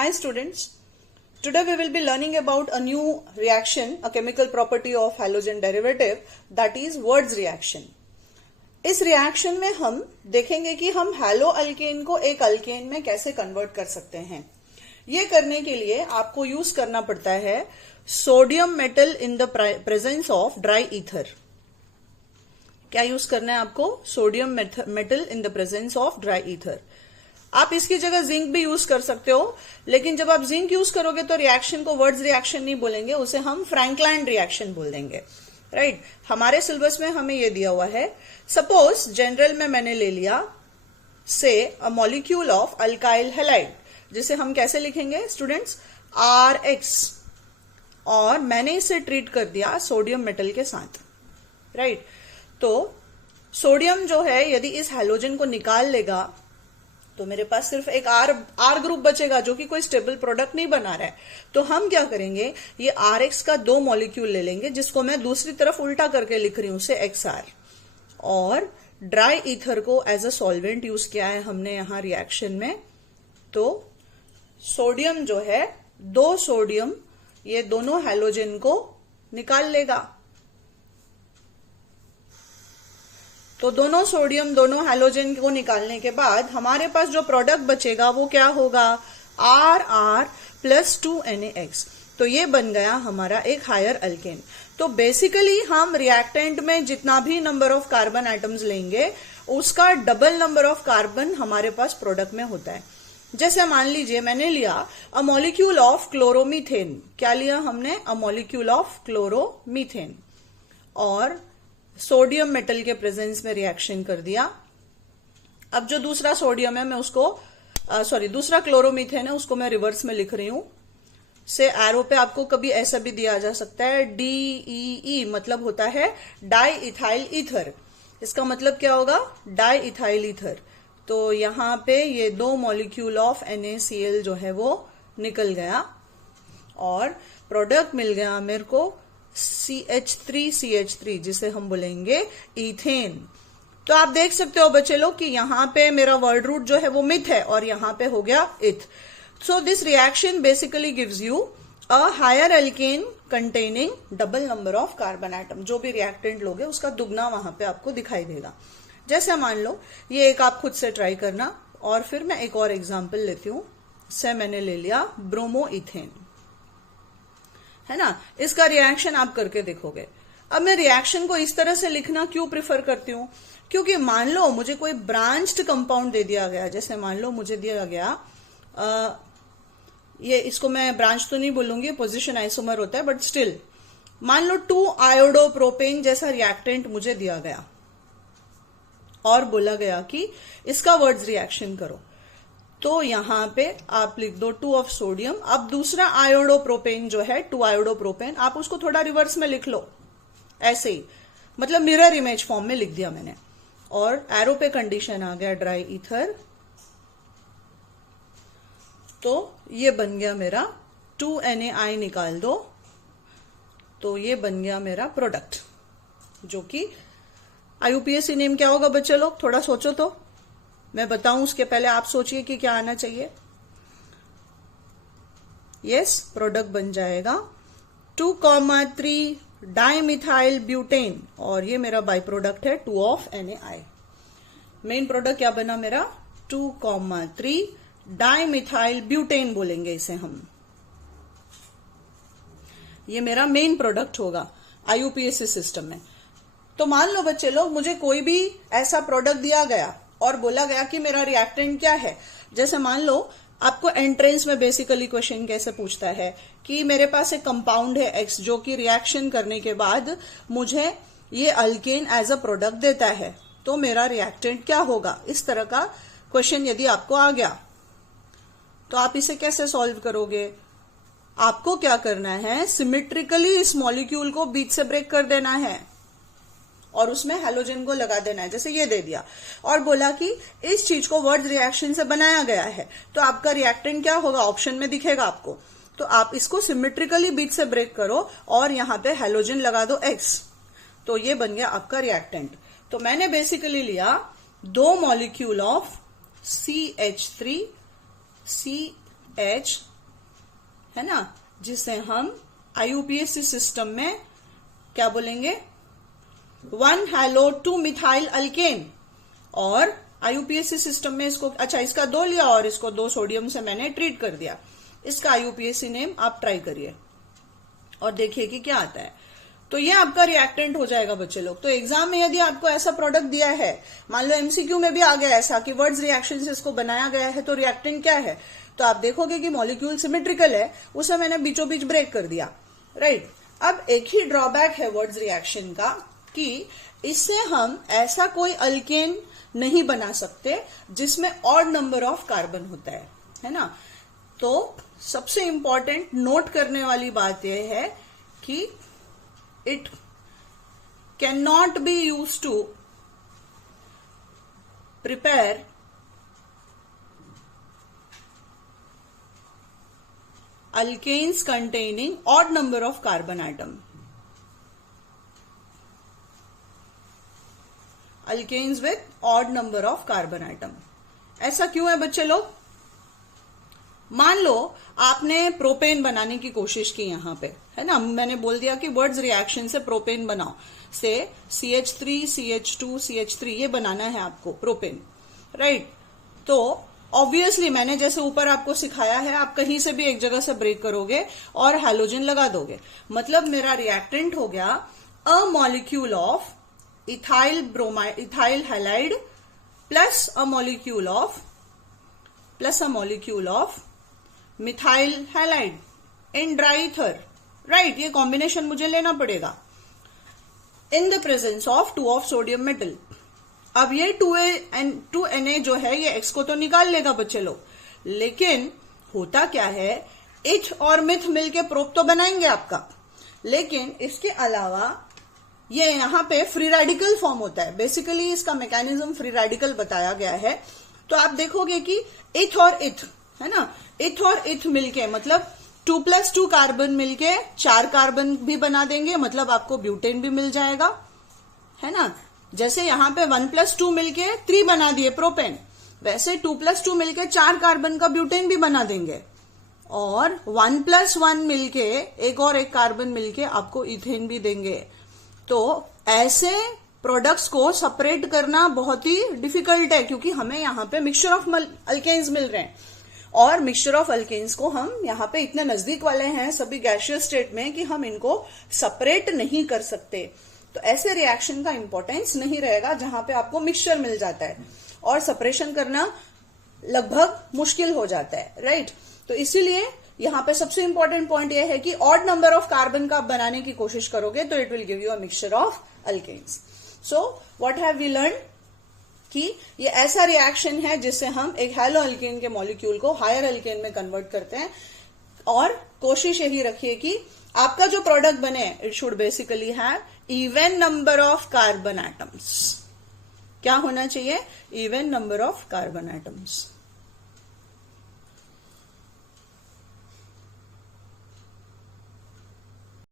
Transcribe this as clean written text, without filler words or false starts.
Hi students, today we will be learning about a new reaction, a chemical property of halogen derivative, that is Wurtz reaction. इस reaction में हम देखेंगे कि हम hello alkane को एक अल्केन में कैसे कन्वर्ट कर सकते हैं। ये करने के लिए आपको यूज करना पड़ता है sodium metal in the presence of dry ether. क्या यूज करना है आपको? Sodium metal in the presence of dry ether. आप इसकी जगह जिंक भी यूज कर सकते हो, लेकिन जब आप जिंक यूज करोगे तो रिएक्शन को वर्ड्स रिएक्शन नहीं बोलेंगे, उसे हम फ्रैंकलैंड रिएक्शन बोल देंगे। राइट हमारे सिलेबस में हमें यह दिया हुआ है। सपोज जनरल में मैंने ले लिया से a molecule of alkyl halide, जिसे हम कैसे लिखेंगे स्टूडेंट्स? RX, और मैंने इसे ट्रीट कर दिया सोडियम मेटल के साथ। राइट तो सोडियम जो है यदि इस हैलोजन को निकाल लेगा तो मेरे पास सिर्फ एक आर ग्रुप बचेगा, जो कि कोई स्टेबल प्रोडक्ट नहीं बना रहा है। तो हम क्या करेंगे, ये RX का 2 मॉलिक्यूल ले लेंगे, जिसको मैं दूसरी तरफ उल्टा करके लिख रही हूं उसे XR, और ड्राई ईथर को एज अ सॉल्वेंट यूज किया है हमने यहां रिएक्शन में। तो सोडियम जो है 2 सोडियम ये दोनों हैलोजन को निकाल लेगा। तो दोनों सोडियम दोनों हैलोजन को निकालने के बाद हमारे पास जो प्रोडक्ट बचेगा वो क्या होगा? RR plus 2NaX। तो ये बन गया हमारा एक हायर अल्केन। तो बेसिकली हम रिएक्टेंट में जितना भी नंबर ऑफ कार्बन एटम्स लेंगे उसका डबल नंबर ऑफ कार्बन हमारे पास प्रोडक्ट में होता है। जैसे मान लीजिए मैंने लिया अ मॉलिक्यूल ऑफ क्लोरोमीथेन। क्या लिया हमने? अ मॉलिक्यूल ऑफ क्लोरोमीथेन, और सोडियम मेटल के प्रेजेंस में रिएक्शन कर दिया। अब जो दूसरा सोडियम है मैं उसको दूसरा क्लोरोमीथेन है उसको मैं रिवर्स में लिख रही हूं। से एरो पे आपको कभी ऐसा भी दिया जा सकता है DEE, मतलब होता है डाई इथाइल ईथर। इसका मतलब क्या होगा? Di ethyl ether. तो यहां पे ये 2 मॉलिक्यूल ऑफ NaCl जो है वो निकल गया और प्रोडक्ट मिल गया मेरे को CH3, जिसे हम बोलेंगे इथेन। तो आप देख सकते हो बच्चे लोग कि यहां पे मेरा वर्ड रूट जो है वो मिथ है और यहां पे हो गया इथ। So this reaction basically gives you a higher alkane containing double number of carbon atom. जो भी रिएक्टेंट लोगे उसका दुगना वहां पे आपको दिखाई देगा। जैसे मान लो ये एक आप खुद से ट्राई करना, और फिर मैं एक और एग्जाम्पल लेती हूं। इससे मैंने ले लिया ब्रोमो इथेन, है ना। इसका रिएक्शन आप करके देखोगे। अब मैं रिएक्शन को इस तरह से लिखना क्यों प्रिफर करती हूं? क्योंकि मान लो मुझे कोई ब्रांच्ड कंपाउंड दे दिया गया। जैसे मान लो मुझे दिया गया ये, इसको मैं ब्रांच तो नहीं बोलूंगी, पोजीशन आइसोमर होता है, बट स्टिल मान लो 2 आयोडोप्रोपेन जैसा रिएक्टेंट मुझे दिया गया और बोला गया कि इसका वर्ड्स रिएक्शन करो। तो यहां पे आप लिख दो 2 ऑफ सोडियम। अब दूसरा आयोडोप्रोपेन जो है 2 आयोडोप्रोपेन, आप उसको थोड़ा रिवर्स में लिख लो, ऐसे ही, मतलब मिरर इमेज फॉर्म में लिख दिया मैंने। और एरो पे कंडीशन आ गया ड्राई ईथर। तो ये बन गया मेरा 2NaI, निकाल दो। तो ये बन गया मेरा प्रोडक्ट, जो कि IUPAC नेम क्या होगा बच्चे लोग? थोड़ा सोचो तो, मैं बताऊं उसके पहले आप सोचिए कि क्या आना चाहिए। यस, प्रोडक्ट बन जाएगा 2,3 डाइमिथाइल ब्यूटेन, और ये मेरा बाई प्रोडक्ट है 2 ऑफ NaI। मेन प्रोडक्ट क्या बना मेरा? 2,3 डाइमिथाइल ब्यूटेन बोलेंगे इसे हम। ये मेरा मेन प्रोडक्ट होगा IUPAC सिस्टम में। तो मान लो बच्चे लोग मुझे कोई भी ऐसा प्रोडक्ट दिया गया और बोला गया कि मेरा रिएक्टेंट क्या है। जैसे मान लो आपको एंट्रेंस में बेसिकली क्वेश्चन कैसे पूछता है कि मेरे पास एक कंपाउंड है X, जो कि रिएक्शन करने के बाद मुझे ये अल्केन एज अ प्रोडक्ट देता है, तो मेरा रिएक्टेंट क्या होगा? इस तरह का क्वेश्चन यदि आपको आ गया तो आप इसे कैसे सॉल्व करोगे? आपको क्या करना है, सिमेट्रिकली इस मॉलिक्यूल को बीच से ब्रेक कर देना है और उसमें हैलोजन को लगा देना है। जैसे ये दे दिया और बोला कि इस चीज को वर्ड्स रिएक्शन से बनाया गया है, तो आपका रिएक्टेंट क्या होगा? ऑप्शन में दिखेगा आपको। तो आप इसको सिमेट्रिकली बीच से ब्रेक करो और यहां पे हैलोजन लगा दो X, तो ये बन गया आपका रिएक्टेंट। तो मैंने बेसिकली लिया 2 मॉलिक्यूल ऑफ CH3 CH है ना, जिसे हम IUPAC सिस्टम में क्या बोलेंगे, 1 हैलो 2 मिथाइल अल्केन। और IUPAC सिस्टम में इसको, अच्छा इसका 2 लिया और इसको 2 सोडियम से मैंने ट्रीट कर दिया। इसका IUPAC नेम आप ट्राई करिए और देखिए कि क्या आता है। तो ये आपका रिएक्टेंट हो जाएगा बच्चे लोग। तो एग्जाम में यदि आपको ऐसा प्रोडक्ट दिया है, मान लो MCQ में भी आ गया ऐसा कि वर्ड्स रिएक्शन से इसको बनाया गया है, तो रिएक्टेंट क्या है, तो आप देखोगे कि मॉलिक्यूल सिमेट्रिकल है, उसे मैंने बीचों बीच ब्रेक कर दिया, राइट। अब एक ही ड्रॉबैक है वर्ड्स रिएक्शन का कि इससे हम ऐसा कोई अल्केन नहीं बना सकते जिसमें ऑड नंबर ऑफ कार्बन होता है ना। तो सबसे इंपॉर्टेंट नोट करने वाली बात यह है कि it can not be use to prepare alkanes containing odd number of carbon atom. Alkanes with odd number of carbon atom. ऐसा क्यों है बच्चे लोग? मान लो आपने प्रोपेन बनाने की कोशिश की यहां पे, है ना, मैंने बोल दिया कि वर्ड्स रिएक्शन से प्रोपेन बनाओ, से CH3 CH2 CH3 ये बनाना है आपको प्रोपेन, राइट। तो ऑब्वियसली मैंने जैसे ऊपर आपको सिखाया है, आप कहीं से भी एक जगह से ब्रेक करोगे और हैलोजन लगा दोगे, मतलब मेरा रिएक्टेंट हो गया a molecule of ethyl halide plus a molecule of methyl halide in dry ether, right. ये कॉम्बिनेशन मुझे लेना पड़ेगा in the presence of 2 of sodium metal. अब ये 2Na जो है ये X को तो निकाल लेगा बच्चे लोग, लेकिन होता क्या है, इथ और मिथ मिलके प्रोप तो बनाएंगे आपका, लेकिन इसके अलावा ये यहां पे फ्री रेडिकल फॉर्म होता है। बेसिकली इसका मैकेनिज्म फ्री रेडिकल बताया गया है। तो आप देखोगे कि इथ और इथ, है ना, इथ और इथ मिलके मतलब 2+2 कार्बन मिलके 4 कार्बन भी बना देंगे, मतलब आपको ब्यूटेन भी मिल जाएगा, है ना। जैसे यहां पे 1+2 मिलके 3 बना दिए प्रोपेन, वैसे 2+2 मिलके 4 कार्बन का ब्यूटेन भी बना देंगे, और 1+1 मिलके एक और एक कार्बन मिलके आपको इथेन भी देंगे। तो ऐसे प्रोडक्ट्स को सेपरेट करना बहुत ही डिफिकल्ट है, क्योंकि हमें यहाँ पे मिक्सचर ऑफ अल्केन्स मिल रहे हैं, और मिक्सचर ऑफ अल्केन्स को हम यहाँ पे इतने नजदीक वाले हैं सभी गैसियस स्टेट में कि हम इनको सेपरेट नहीं कर सकते। तो ऐसे रिएक्शन का इंपॉर्टेंस नहीं रहेगा जहां पे आपको मिक्सचर मिल जाता है और सेपरेशन करना लगभग मुश्किल हो जाता है, राइट। तो इसीलिए यहां पे सबसे इंपॉर्टेंट पॉइंट यह है कि ऑड नंबर ऑफ कार्बन का बनाने की कोशिश करोगे तो it will give you a mixture of alkanes. So what have we learn कि ये ऐसा रिएक्शन है जिससे हम एक हैलो अल्केन के मॉलिक्यूल को हायर अल्केन में कन्वर्ट करते हैं, और कोशिश यही रखिए कि आपका जो प्रोडक्ट बने it should basically have even number of carbon atoms. क्या होना चाहिए? Even number of carbon atoms.